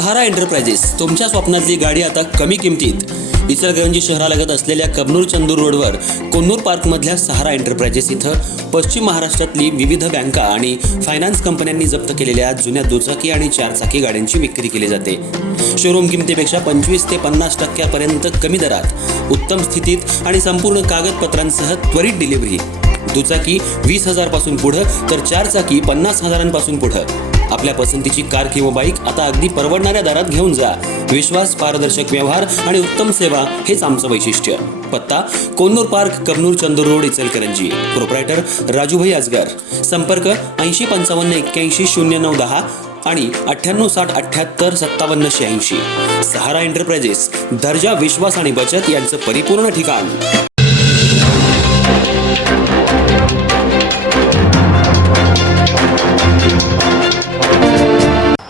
सहारा enterprises तुमच्या स्वप्नातली गाडी आता कमी किमतीत. इचलकरंजी शहरालगत असलेल्या कबनूर चंदूर रोडवर कोन्नूर पार्कमधल्या सहारा एंटरप्राइजेस इथं पश्चिम महाराष्ट्रातली विविध बँका आणि फायनान्स कंपन्यांनी जप्त केलेल्या जुन्या दुचाकी आणि चारचाकी गाड्यांची विक्री केली जाते. शोरूम किमतीपेक्षा 25 ते 50% कमी दरात, उत्तम स्थितीत आणि संपूर्ण कागदपत्रांसह त्वरित डिलिव्हरी. दुचाकी 20,000 पासून पुढं तर चारचाकी 50,000 पासून पुढं. आपल्या पसंतीची कार किंवा बाईक आता अगदी परवडणाऱ्या दरात घेऊन जा. विश्वास, पारदर्शक व्यवहार आणि उत्तम सेवा हेच आमचं वैशिष्ट्य. पत्ता Konnur park, Kabnur Chandur road, Ichalkaranji. Proprietor Rajubhai Ajgar. संपर्क 80 55 81 09 10 आणि 98 60 78 57 86. सहारा एंटरप्राइजेस, दर्जा, विश्वास आणि बचत यांचं परिपूर्ण ठिकाण.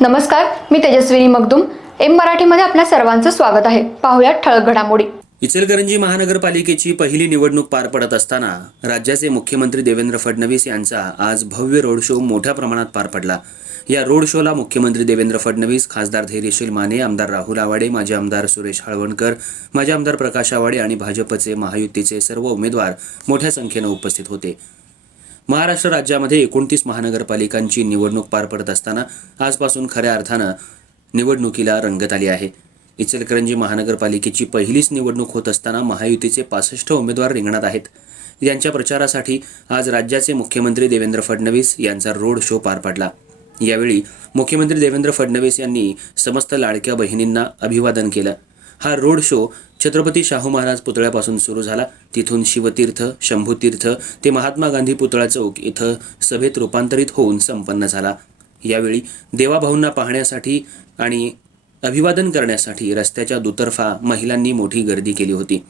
नमस्कार, मी तेजस्विनी मगदूम. एम मराठीमध्ये आपल्या सर्वांचं स्वागत आहे. पाहूयात ठळक घडामोडी. इचलकरंजी महानगरपालिकेची पहिली निवडणूक पार पडत असताना राज्याचे मुख्यमंत्री देवेंद्र फडणवीस यांचा आज भव्य रोड शो मोठ्या प्रमाणात पार पडला. या रोड शोला मुख्यमंत्री देवेंद्र फडणवीस, खासदार धैर्यशील माने, आमदार राहुल आवाडे, माजी आमदार सुरेश हळवणकर, माजी आमदार प्रकाश आवाडे आणि भाजपचे महायुतीचे सर्व उमेदवार मोठ्या संख्येनं उपस्थित होते. महाराष्ट्र राज्यामध्ये 29 महानगरपालिकांची निवडणूक पार पडत असताना आजपासून खऱ्या अर्थानं निवडणुकीला रंगत आली आहे. इचलकरंजी महानगरपालिकेची पहिलीच निवडणूक होत असताना महायुतीचे 65 उमेदवार रिंगणात आहेत. यांच्या प्रचारासाठी आज राज्याचे मुख्यमंत्री देवेंद्र फडणवीस यांचा रोड शो पार पडला. यावेळी मुख्यमंत्री देवेंद्र फडणवीस यांनी समस्त लाडक्या बहिणींना अभिवादन केलं. हा रोड शो छत्रपती शाहू महाराज पुतळ्यापासून सुरू झाला. तिथून शिवतीर्थ, शंभूतीर्थ ते महात्मा गांधी पुतळा चौक इथं सभेत रूपांतरित होऊन संपन्न झाला. यावेळी देवाभाऊंना पाहण्यासाठी आणि अभिवादन करण्यासाठी रस्त्याच्या दुतर्फा महिलांनी मोठी गर्दी केली होती.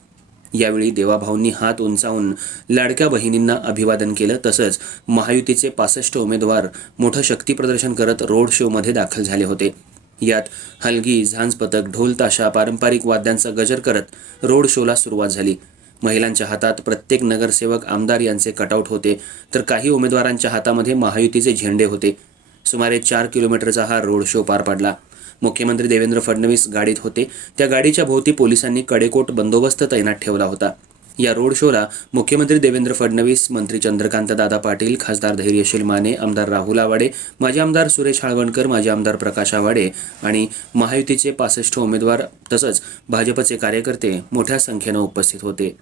यावेळी देवाभाऊंनी हात उंचावून लाडक्या बहिणींना अभिवादन केलं. तसंच महायुतीचे 65 उमेदवार मोठं शक्तीप्रदर्शन करत रोड शोमध्ये दाखल झाले होते. यात हलगी, झांज पथक, ढोल ताशा, पारंपरिक वाद्यांचा गजर करत रोड शोला सुरुवात झाली. महिलांच्या हातात प्रत्येक नगरसेवक, आमदार यांचे कटआउट होते, तर काही उमेदवारांच्या हातामध्ये महायुतीचे झेंडे होते. सुमारे 4 किलोमीटरचा हा रोड शो पार पडला. मुख्यमंत्री देवेंद्र फडणवीस गाडीत होते. त्या गाडीच्या भोवती पोलिसांनी कडेकोट बंदोबस्त तैनात ठेवला होता. या रोड शोला मुख्यमंत्री देवेंद्र फडणवीस, मंत्री चंद्रकांत दादा पाटील, खासदार धैर्यशील माने, आमदार राहुल आवाडे, माजी आमदार सुरेश हळवणकर, माजी आमदार प्रकाश आवाडे आणि महायुतीचे 65 उमेदवार तसंच भाजपचे कार्यकर्ते मोठ्या संख्येनं उपस्थित होते.